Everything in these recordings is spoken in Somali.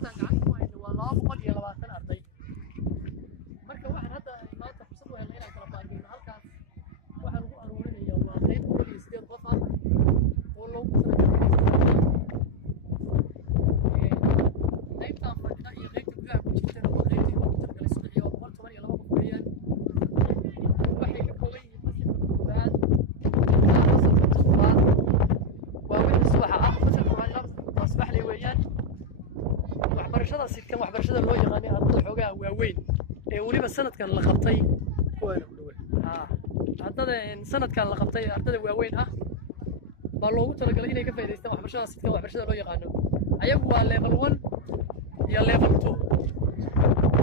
haddaan gacanta ku hayno waa 220 arday marka waxaan hadda maanta fursad u helnay inaan kala baageyno halkaas waxaan ugu aruurinayaa waa qayb 8 qof ah oo loogu talagalay qaybtaan fadhida iyo qaybta gudaha ku jirta oo qaybtii loogu talagalay 312 qof weeyaan waxay ka kooban yihiin fasalka koowaad fasalka toddobaad waa wixii subaxa ah fasalka koowaad waa subaxley weeyaan waxbarashada sidkan waxbarashada loo yaqaanay ardada xoogaa waaweyn ee weliba sanadkan la qabtay ardada sanadkan la qabtay ardada waaweyn ah baa loogu talagalay inay ka faa'iidaystaan waxbarashada sidkan waxbarashada loo yaqaano ayagu waa level 1 iyo level 2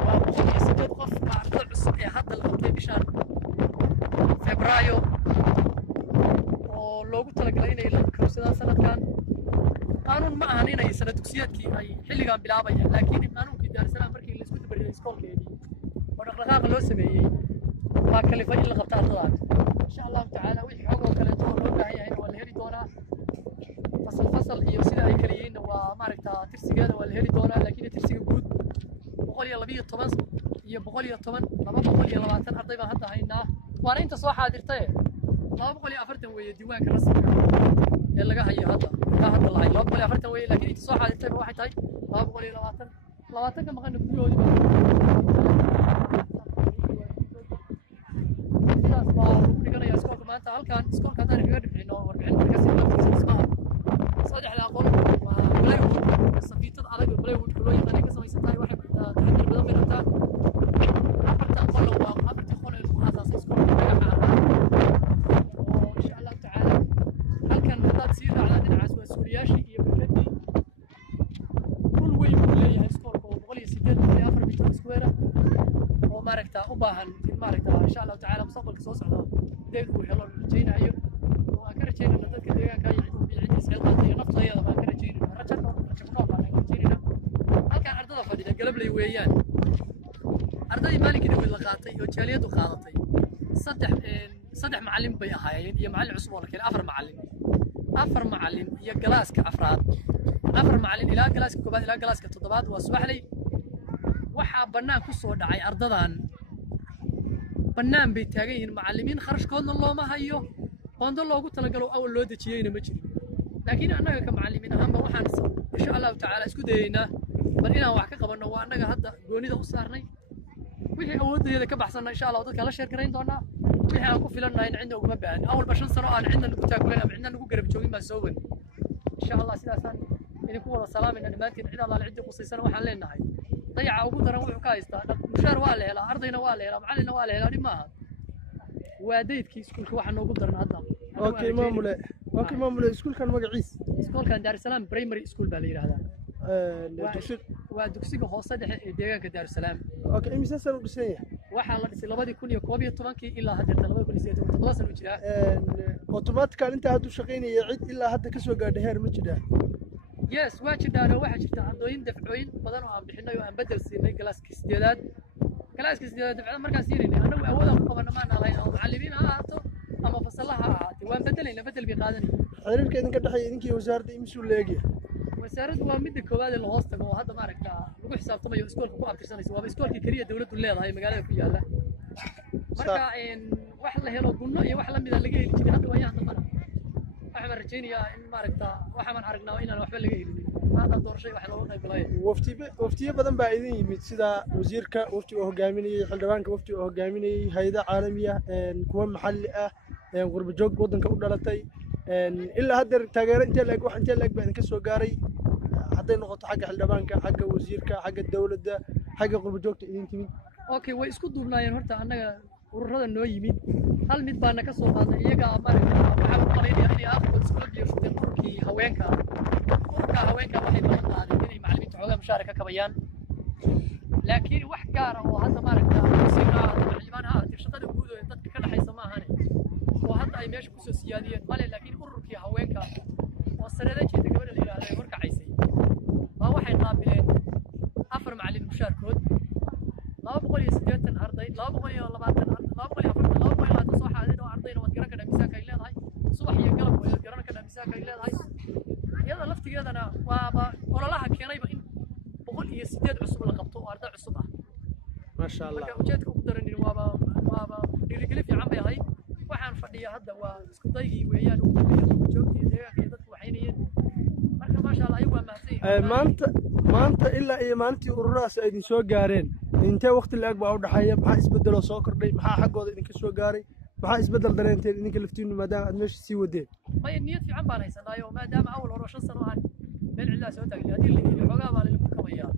waa 108 qof ardada cusub ee hadda la qabtay bishan Febraayo oo loogu talagalay inay la qabsadaan sanadkan qaanuun ma ahan inay sanad dugsiyeedkii ay xilligan bilaabayaan laakiin qaanuunkii daarsanaa markii la isku dabariyay iskoolkeedii oo dhaqdhaqaaqa loo sameeyey baa kalifay in la qabta ardadan insha allahu tacaala wixii xog oo kaleeto oo loo baahan yahayna waa la heli doonaa fasal iyo sida ay kala yihiinna waa maaragtaa tirsigeeda waa la heli doonaa laakiin tirsiga guud 112 iyo 220 arday baan hadda haynaa waana inta soo xaadirtay 240 weeye diiwaanka rasmiga ee laga hayo hadda la hayo 240 weeye laakiin inta soo xaadirtay waxay tahay 220 ka maqan gudahooda sidaas baa lagu dhiganayaa iskoolka maanta halkan iskoolka haddaan kaga dhibcino warbixin markaasi laftiisa dhismaha saddexda aqoon waa plywood safiitada adag ee plywoodka loo yaqaanay ka samaysan tahay waxay taxadir badan bay rabtaa afarta qolo waa afartii qolo ee lagu aasaasay iskoolka magaca oo insha allahu tacaala halkan haddaad sii raacdaan dhinacaas waa suuriyaashii iyo bulshadii dhul weyn buu leeyahay iskoolka oo 184 mitir square oo maaragtaa u baahan in maaragtaa insha allahu tacaala mustaqbalka soo socda deeg uu helo rajaynayo waan ka rajaynayna dadka deegaanka iyo ciidda isxilqaanta iyo naftayada baan ka rajaynayna rajabnoo baan ka rajaynayna halkaan ardada fadhida galabley weeyaan ardadii maalinkii dhaweyd la qaatay oo jaaliyadu qaadatay saddex macallin bay ahaayeen iyo macallin cusub oo la keenay afar macallin iyo galaaska afraad afar macallin ilaa galaaska koobaad ilaa galaaska toddobaad waa subaxley waxaa bannaan ku soo dhacay ardadan bannaan bay taagan yihiin macallimiin kharashkoodna looma hayo qondo loogu talagalo awal loo dejiyeyna ma jirin laakiin annaga ka macallimiin ahaanba waxaan insha allahu tacaala isku dayeynaa bal inaan wax ka qabanno waa annaga hadda goonida u saarnay wixii awooddeeda ka baxsanna insha allah dadka la sheer garayn doonaa wixii aan ku filannahay cidna ugama baahan awalba 5 sano aan cidna nagu taagulayn ama cidna nagu garab joogin baan soo wadi insha allah sidaasaan idinku wada salaamayna dhammaantiin cid allaale ciddii qusaysana waxaan leenahay dayaca ugu daran wuxuu ka haystaa mushaar waa la helaa ardayna waa la helaa macallinna waa la helaa dhib maaha waa daydkii iskuulka waxa noogu daran hadda okay maamule iskuulkan magaciis iskuulkan Daarusalaam Primary School baa la yiraahdaa waa dugsiga hoose dhexe ee deegaanka Daarusalaam okay imisa sano u dhisan yahay waxaa la dhisay 2012 ilaa hadda 2017 sano jira automatically inta hadda shaqeynaya cid ilaa hadda ka soo gaadhay heer ma jiraa yes waa jirtaan waxa jirta ardooyin dafcooyin badan oo aan bixinay oo aan bedel siinay galaaska 8aad dafcada markaas siinay anagu awood aan ku qabano ma lahayn oo macallimiin ahaato ama fasalaha ahaato waan bedelayna bedel bi qaadanay xiriirka idinka dhaxay idinkii wasaaradda imsu leegiya wasaaraddu waa mid koowaad ee la hoos tago oo hadda maaragtaa lagu xisaabtamayo iskoolka ku abtirsanaysa waa iskoolkii kaliya dawladdu leedahay magaalada ku yaala marka wax la helo gunno iyo wax la mid ah laga heli jiray hadda waayaha dambana waxaan rajaynayaa in maaragtaa waxaan aragnaa inaan waxba laga helin hada doorashay wax looga qaybgalay waftiye badan baa idin yimid sida wasiirka waftiga hogaaminayay xildhibaanka waftiga hogaaminayay hay'adaha caalamiga kuwa maxalli ah qurbo joog wadanka u dhalatay ilaa hadda taageero intee laag wax intee laag baa idinka soo gaaray hadday noqoto xagga xildhibaanka xagga wasiirka xagga dawladda xagga qurbo joogta idin timid okay way isku duubnaayeen horta annaga ururada noo yimid hal mid baana ka soo qaadnay iyaga maaragtaa waxaa u qabanaya inay afkood iskula biirsadeen ururkii haweenka waxay noo qaadeen inay macallimiinta xoogaa mushaar ka kabayaan laakiin wax gaar ah oo hadda maaragtaa wasiirka macallimaan ha ahaatee shaqada guud ee dadka ka dhaxaysa ma ahane oo hadda ay meesha kusoo siyaadiyeen male laakiin ururkii haweenka oo sanada jeeda gabadha la yidhaahdo ay horkacaysay baa waxay qaabileen 4 macallin mushaarkood 280 arday 220 soo xaadeen oo ardayna wad garan ka dhamisaanka ay leedahay subax iyo galab way garan ka dhamisaanka ay leedahay iyada laftigeedana waaba ololaha keenayba in sideed cusub la qabto oo arday cusub ah ما شاء الله marka ujeedka ugu daran waaba dhiirigelin fiican bay ahayd waxaan fadhiya hadda waa isku daygii weeyaan ugu dambeeyay joogtii deegaanka iyo dadku waxaynayeen marka ma sha Allah ay waa mahadsan maanta ilaa iyo maalintii ururadaas ay idin soo gaareen intee waqti la-eg baa u dhaxeeya maxaa isbedeloo soo kordhay maxaa xaggooda idinka soo gaaray maxaa isbedel dareenteen idinka laftiinu maadaama aad meesha sii wadeen maya niyad fiican baan haysanaayo maadaama awal hore 5 sano aan meel cidlaa soo taagay haddii la yidhi xoogaa baa lagu kabayaa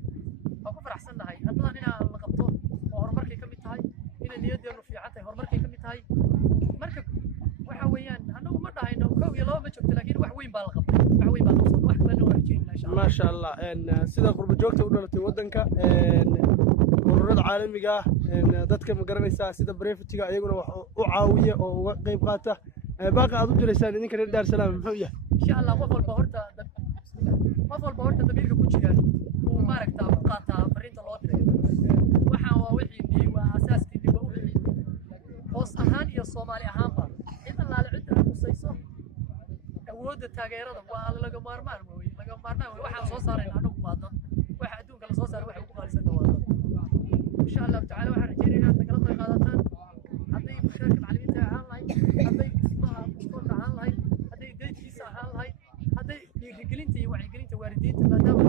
waan ku faraxsannahay haddana inaan la qabto oo horumarkay ka mid tahay inay niyaddeenu fiican tahay horumarkay ka mid tahay marka waxa weeyaan annagu ma dhahayno kow iyo laba ma joogto laakiin wax weyn baa la qabtay wax weyn baa la qabtay wax kalena waa rajaynaa insha Allah ما شاء الله sida qurba joogta u dhalatay wadanka ururada caalamiga ah dadka ma garanaysaa sida breeftiga ayaguna wax u caawiya oo uga qayb qaata baaqa aad u direysaan idinka reer Dar Salaam muxuu yahay insha Allah qof walba horta dabiirka ku jira uu maaragtaa ku qaataa fariinta loo diray waxaan waa wixii waa asaaskii waa wixii hoos ahaan iyo Soomaali ahaanba inta la cid kusayso awoodda taageerada waa laga maarmaan waxaan soo saarayna anagu waa dad waxa adduunka la soo saaray waxa ugu qaalisan waa dad insha Allah ta'ala waxaan rajaynayaa inaad kala qayb qaadataan hadday mushaarka macallimiinta ahaan lahayd hadday ismaha iskoolka ahaan lahayd hadday deejiisa ahaan lahayd hadday dhiirigelinta iyo wacyigelinta waalidiinta maadaama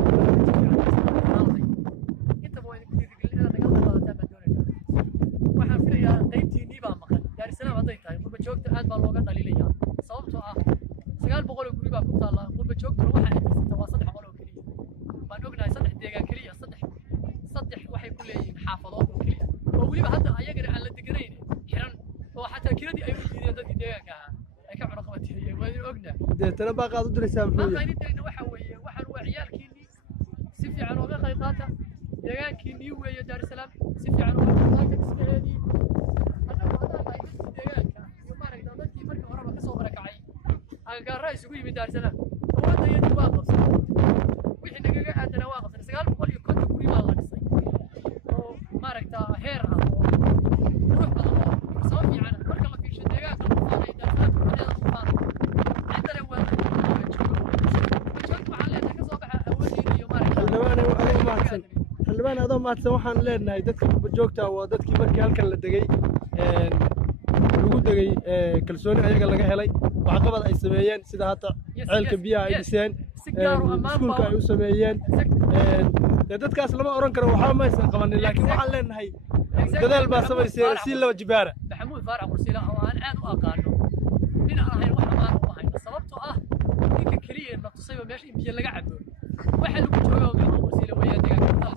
intaba waa idinku dhiirigelin inaad nagala qayb qaadataan baan doonaynaa waxaan filayaa qaybtiinnii baa maqan Dar es Salaam hadday tahay qurba joogta aad baa looga dhaliilayaa sababtoo ah 900 guri baa ku taala qurba joogtuna waxa ay tirsantaa waa 3 qol oo kaliya waan ognahay 3 deegaan kaliya 3 waxay ku leeyihiin xaafadood oo kaliya oo waliba hadda ayagana aan la deganayn xiran oo xataa kiradii ay u diideen dadkii deegaanka ahaa ay ka cuna qabatiyeen waan ognahay deetana baaqa aad u direysaa muxuu yahay qaynidayna waxa weeye waxaan waa ciyaalkiinii si fiican uga qayb qaata deegaankiinii weeye Dar es Salaam si fiican uga qayb qaata iskaheedii deegaanka iyo maaragtay dadkii markii horeba ka soo barakacay agagaarra isugu yimid Dar es Salaam awoodda iyadii waa qabsan wixii nagaga aadana waa qabsan 950 guri baa la dhisay oo maaragtaa heer ah oo ruux badan oo soo fiican marka la fiirsho deegaanka lagu faanay Dar es Salaam kubadeeda ku faanay cidana waa waxaan leenahay ka soo baxa awooddiina iyo maaragtaa xildhibaan adoo mahadsan waxaan leenahay dadka qurba joogta waa dadkii markii halkan la degay lagu degay kalsooni ayaga laga helay waxqabad ay sameeyeen sida hadda ceelka biyaha ay dhiseen iskuulka ay u sameeyeen dadkaas lama oran karo waxba ma aysan qabanin laakiin waxaan leenahay dadaal baa samaysay si laba jibaara maxamuud faarax qursila oo aan aad u aqaano nin aan ahayn wax amaan u ahayn sababtoo ah ninka kaliya na tusayba meesha in biyo laga cabo waxa lagu joogaa maxamuud qursila weeyaan deegaanka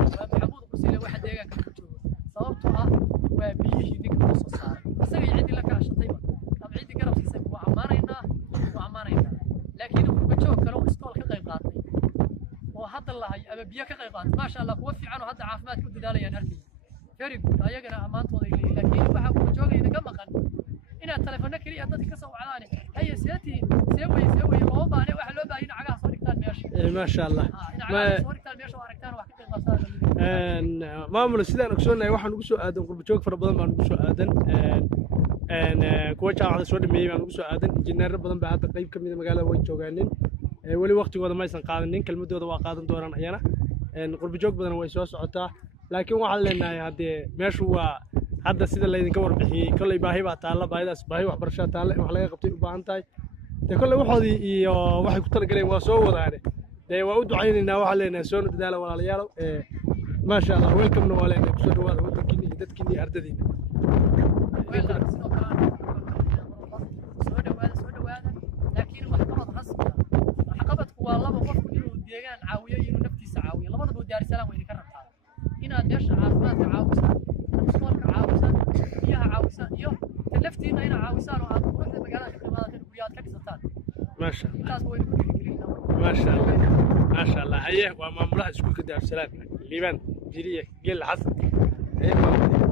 maxamuud qursila waxa deegaanka ku jooga sababtoo ah waa biyihii ninka loo soo saaray isaga iyo ciddii la kaashatayba ama ciddii garabsiisay waa ammaanaynaa laakiin qurba joog kale oo iskool ka qayb qaatay oo hadda lahay ama biyo ka qayb qaatay maasha Allah kuwa fiican oo hadda caafimaadka u dadaalayaan arkay very good ayagana ammaantooda ay leeyihiin laakiin waxa qurba joog idinka maqan inaad telefoonka kaliya dadka ka soo wacdaan haye seeti seeway loo baahnay waxa loo baahnay cagaha soo dhigtaan meesha ما شاء الله soo dhigtaan meesha oo aragtaan wax ka qayb qaataan maamul sidaan ogsoonahay waxaan ugu soo aadan qurba joog fara badan baan ugu soo aadan kuwa jaamacada soo dhameeyay baan ugu soo aadan injineero badan baa hadda qayb kamid magaalada way joogaanin wali waqtigooda ma aysan qaadanin kelmadooda waa qaadan doonaan ayana qurba joog badan way soo socotaa laakiin waxaan leenahay hadee meeshu waa hadda sida laydinka warbixiyey kolley baahi baa taalla baahidaas baahi waxbarasho taalla in wax laga qabtay u baahan tahay dee kolley waxoodii iyo waxay ku talagaleen waa soo wadaane dee waa u ducaynaynaa waxaan leenahay soo dadaala walaalayaal ما شاء الله ويلكم نوالين كسر هذا ودكني دتكني أرددين لكن وحقبت رسمي وحقبت والله وقف إنه ديجان عاوية إنه نفتي سعاوية لما تبغى دار سلام وين يكرر هنا ديش عافمات عاوسة مسؤولك عاوسة فيها عاوسة يو تلفتي هنا عاوسة وعاد روح المجالات الخدمات الويات كذا ما شاء الله ما شاء الله ما شاء الله هيه وما ملاحظ كل كده سلام ليبان جريه قل حسن هيه